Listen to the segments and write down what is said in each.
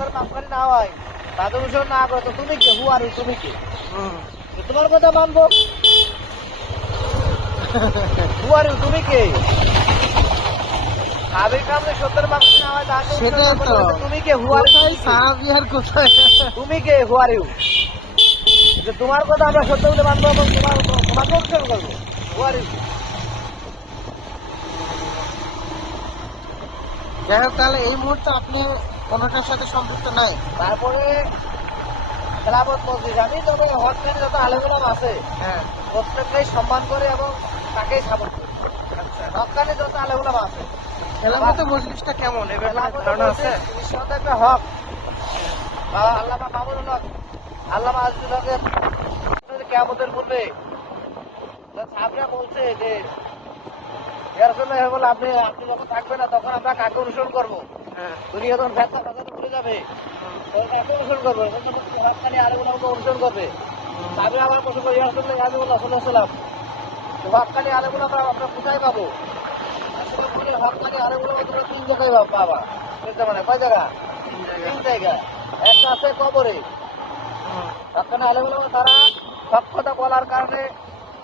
সত্তর মাপকারি না হয়। তাদের না করে তো তুমি কে? হু আর তুমি কে? তোমার কথা মানবো। হু আর তুমি কে? তোমার কথা আমরা সত্য বলে মানবো এবং তোমার তোমাকে অনুসরণ করব। হু আর ইউ যাই হোক তাহলে এই মুহূর্তে আপনি কোনোটার সাথে সম্পৃক্ত নাই। তারপরে খেলাফত মসজিদ। আমি তবে হটম্যান যত আলেগুলাম আছে হ্যাঁ। প্রত্যেককেই সম্মান করে এবং তাকেই সাপোর্ট করি। আচ্ছা। যত আলেগুলাম আছে। খেলাফত মজলিসটা কেমন? এ ব্যাপারে খেলাফত ধারণা আছে? মসজিদ একটা হক। বাবা আল্লামা মামুনুল হক আল্লামা আজিজুল হকের কেমতের পূর্বে সাহেবরা বলছে যে এরকম বলে আপনি আপনি যখন থাকবেন না তখন আমরা কাকে অনুসরণ করব? দুনিয়া ফাঁসাতে ভুলে যাবে। তখন অনুসরণ করবে আলেগুলামকে অনুসরণ করবে। আমি আমার প্রশ্ন করি আসলে আমি বললাম সাল্লাম আমরা আমরা কোথায় পাবো? আসলে তোমরা তিন জায়গায় পাবো বুঝতে কয় জায়গা? জায়গা। একটা আছে কবরে। হুম, হকানি তারা সব কথা বলার কারণে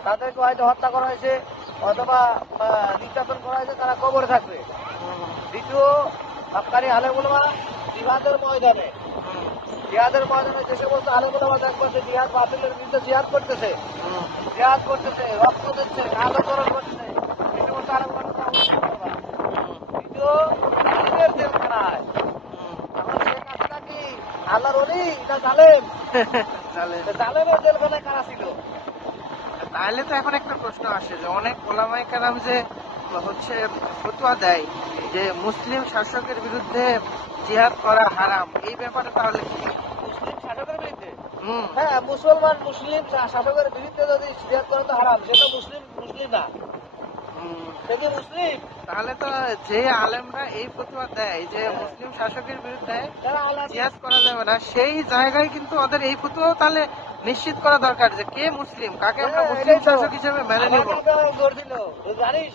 তাদেরকে হয়তো হত্যা করা হয়েছে অথবা নির্যাতন করা হয়েছে তারা কবরে থাকবে। দ্বিতীয় হকানি আলেগুলো জিহাদের ময়দানে। জিহাদের ময়দানে যে সমস্ত আলেগুলো দেখব যে জিহাদ বাতিলের বিরুদ্ধে জিহাদ করতেছে। জিহাদ করতেছে রক্ত দিচ্ছে আলোচনা করতেছে। এই সমস্ত আলোচনা দ্বিতীয় আলিমের জেলখানায় হুম। শেখ হাসিনা কি আল্লাহর অলি না জালেম? তাহলে তো জালেমের জেলখানায় কারা ছিল? তাহলে তো এখন একটা প্রশ্ন আসে যে অনেক ওলামাই কারাম যে হচ্ছে ফতোয়া দেয় যে মুসলিম শাসকের বিরুদ্ধে জিহাদ করা হারাম। এই ব্যাপারে তাহলে কি? মুসলিম শাসকের বিরুদ্ধে? হ্যাঁ মুসলমান মুসলিম শাসকের বিরুদ্ধে যদি জিহাদ করে তো হারাম সেটা মুসলিম মুসলিম না। হুম। সে কি মুসলিম? তাহলে তো যে আলেমরা এই ফতোয়া দেয় যে হ্যাঁ। মুসলিম শাসকের বিরুদ্ধে জিহাদ করা যাবে না সেই জায়গায় কিন্তু ওদের এই ফতোয়াও তাহলে নিশ্চিত করা দরকার যে কে মুসলিম কাকে আমরা হ্যাঁ, মুসলিম শাসক হিসেবে মেনে নিব? জানিস?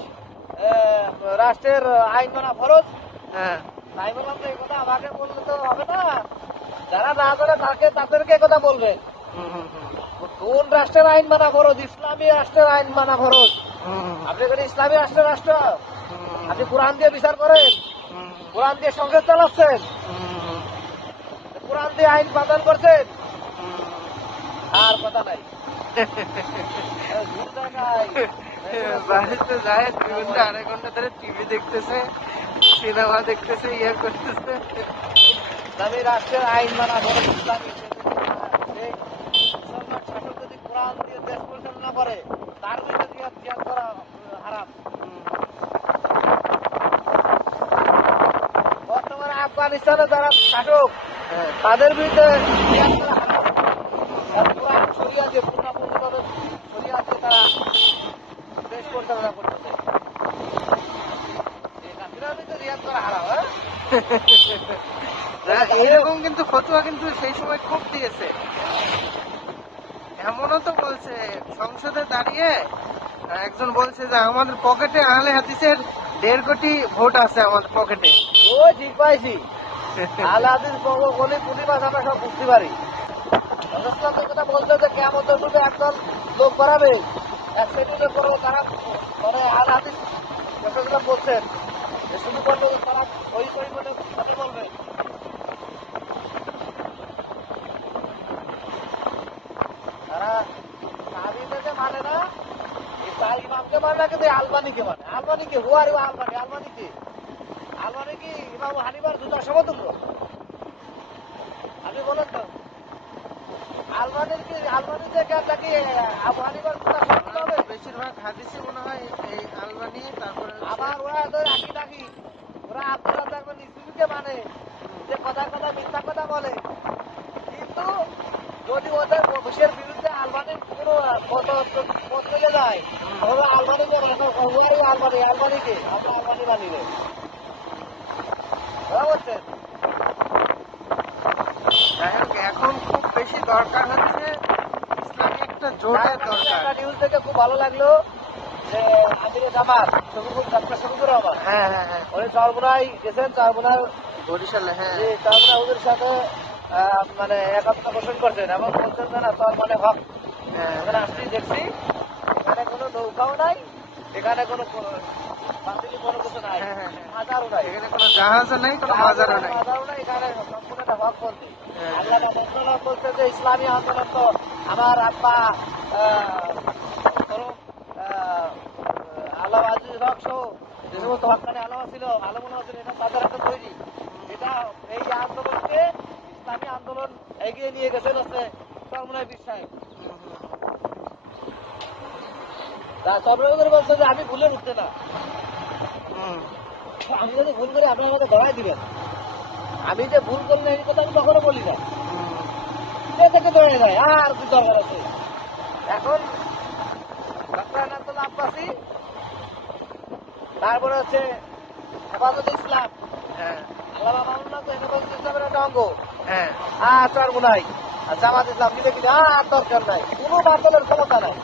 রাষ্ট্রের আইন মানা ফরজ? হ্যাঁ। তাই বললাম এই কথা আমাকে বললে তো হবে না। যারা না করে তাকে তাদেরকে কথা হুম, কোন রাষ্ট্রের আইন মানা ফরজ? ইসলামী রাষ্ট্রের আইন মানা ফরজ? আপনি এখানে ইসলামী রাষ্ট্রের রাষ্ট্র আপনি কোরআন দিয়ে বিচার করেন। কোরআন দিয়ে সংসদ চালাচ্ছেন। কোরআন দিয়ে আইন বাতিল করছেন। আর কথা নাই। বাড়িতে যায় দুই ঘণ্টা আড়াই ঘণ্টা ধরে টিভি দেখতেছে সিনেমা দেখতেছে ইয়ে করতেছে ইসলামী রাষ্ট্রের আইন মানা শাসক যদি কোরআন দিয়ে দেশ পরিচালনা করে তার জিহাদ করা হারাম বর্তমানে আফগানিস্তানে যারা শাসক, তাদের বিরুদ্ধে এইরকম কিন্তু ফতুয়া কিন্তু সেই সময় খুব দিয়েছে। এমনও তো বলছে, সংসদে দাঁড়িয়ে একজন বলছে যে আমাদের পকেটে আহলে হাদিসের দেড় কোটি ভোট আছে আমাদের পকেটে। ওই ঠিক পাইছি আলাদিন বলে মাছ আমরা সব বুঝতে পারি কথা বলতে যে কেমন পূর্বে একদল লোক করাবে এক তারা কথাগুলো বলছেন শুধু করব তারা ওই না তাই ইমামকে মানে না, কিন্তু আলবানিকে মানে আলবানিকে হুয়ারি আলবানি আলবানিকে আলমারি কি ইমাম হানিবার জুতার সমতুল্য? আপনি বলেন তো। আলমারির কি আবু হানিবার জুতার হবে বেশিরভাগ মনে হয় এই আলবানি তারপরে আবার ওরা তো রাখি রাখি ওরা আপনারা দেখবেন ইসলামীকে মানে যে কথা কথা মিথ্যা কথা বলে। কিন্তু যদি ওদের বিরুদ্ধে আলমানির কোনো মত যায় আলমানিকে মানে আলমানি আলমানিকে আমরা আলমানি বানিয়ে এখন বেশি দরকার হচ্ছে। ইসলামী একটা জোটের দরকার। নিউজ থেকে খুব ভালো লাগল যে আমিরে জামাত শফিকুর ডাক্তার শফিকুর রহমান। হ্যাঁ হ্যাঁ হ্যাঁ। উনি চরমোনায় গেছেন চরমোনার বরিশালে হ্যাঁ। যে তারপরে ওদের সাথে মানে একাত্ম পোষণ করছেন এবং বলছেন না তোর মানে হক। হ্যাঁ। এখানে আসছি দেখছি। এখানে কোনো নৌকাও নাই এখানে কোনো বাতিল কোনো কিছু নাই। হাজারও নাই। এখানে কোনো জাহাজও নাই কোনো বাজারও নাই হাজারও নাই এখানে সম্পূর্ণ একটা হক বলতে। আল্লাহ মন্ত্রণালয় বলছে যে ইসলামী আন্দোলন তো আমার আব্বা আল্লাহ আজিজ হক সহ যে সমস্ত হকানি আলমা ছিল আলমুল ছিল এটা তাদের একটা তৈরি। এটা এই আন্দোলনকে ইসলামী আন্দোলন এগিয়ে নিয়ে গেছেন হচ্ছে সরমনায় বিশ্বাস যে আমি ভুলে উঠতে না। আমি যদি ভুল করি, আপনি আমাকে ধরাই দিবেন। আমি যে ভুল করি না এই কথা আমি কখনো বলি না। সে থেকে দৌড়ে যায় আর কি দরকার আছে? এখন ডক্টর আব্বাসি তারপরে হচ্ছে হেফাজত ইসলাম। হ্যাঁ। আল্লাহ তো হেফাজত ইসলামের একটা অঙ্গ। হ্যাঁ। আর চর্ম নাই আর জামাত ইসলাম মিলে আর দরকার নাই। কোনো বাতলের ক্ষমতা নাই।